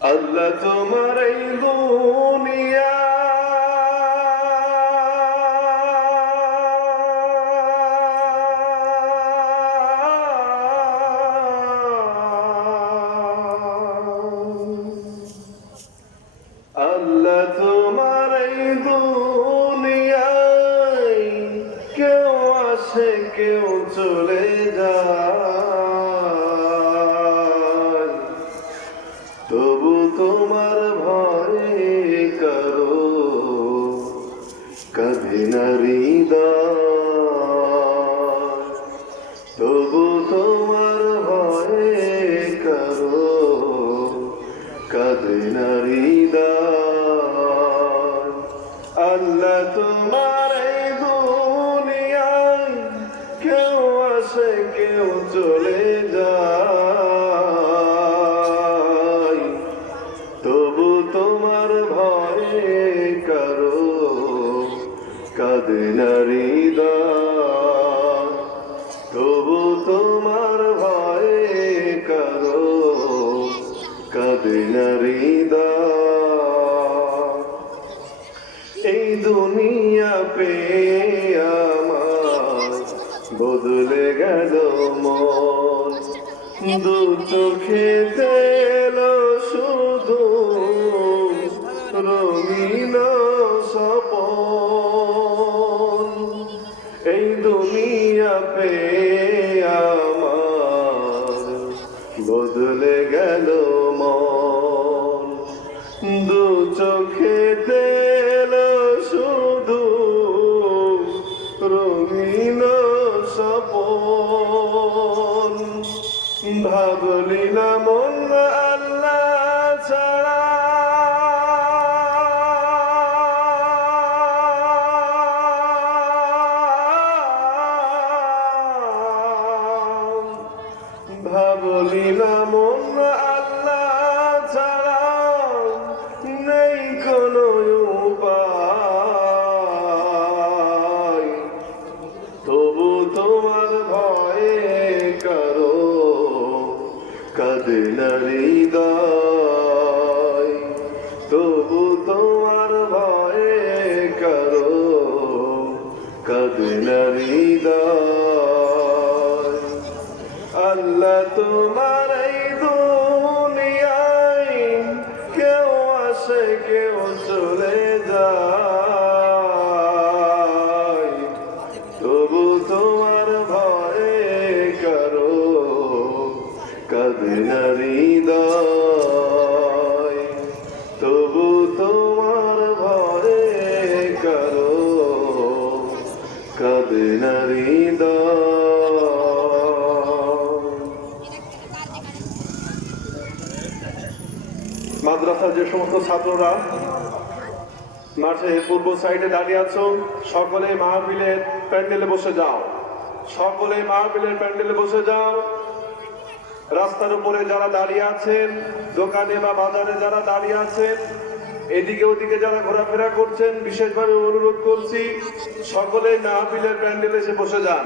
আল্লাহ তোমার এই দুনিয়া আল্লাহ তোমার এই দুনিয়ায় কেউ আসে কেউ চলে যায়, তবু তোমার ভয়ে কারো কাঁদে না হৃদয়, তবু তোমার ভয়ে কারো কাঁদে না হৃদয়। আল্লাহ তোমার এই দুনিয়ায় কেউ আসে কেউ চলে যায়, তবু তোমার ভয়ে কারো কাঁদে না হৃদয়, তবু তোমার ভয়ে কারো কাঁদে না হৃদয়। এই দুনিয়া পেয়ে আমার বদলে গেল মন, দু চোখে এলো শুধু রঙিন স্বপন। এই দুনিয়া পেয়ে আমার বদলে গেল মন, দু চোখে এলো শুধু রঙিন স্বপন। ভাবলি না মন আল্লাহ ছাড়া ভাবলি না মন আল্লাহ ছাড়া নেই কোনো উপায়, তবু তোমার ভয়ে কারো কাঁদে না হৃদয়, তবু তোমার ভয়ে কারো কাঁদে না হৃদয়। আল্লাহ তোমার এই দুনিয়ায় কেউ আসে কেউ চলে যায়, তবু তোমার ভয়ে কারো কাঁদে না হৃদয়, তবু তোমার ভয়ে কারো কাঁদে না হৃদয়। মাদ্রাসার যে সমস্ত ছাত্ররা মাঠে পূর্ব সাইডে দাঁড়িয়ে আছো, সকলে মাহফিলের প্যান্ডেলে বসে যাও, সকলে মাহফিলের প্যান্ডেলে বসে যাও। রাস্তার উপরে যারা দাঁড়িয়ে আছেন, দোকানে বা বাজারে যারা দাঁড়িয়ে আছেন, এদিকে ওদিকে যারা ঘোরাফেরা করছেন, বিশেষভাবে অনুরোধ করছি সকলে মাহফিলের প্যান্ডেলে এসে বসে যান।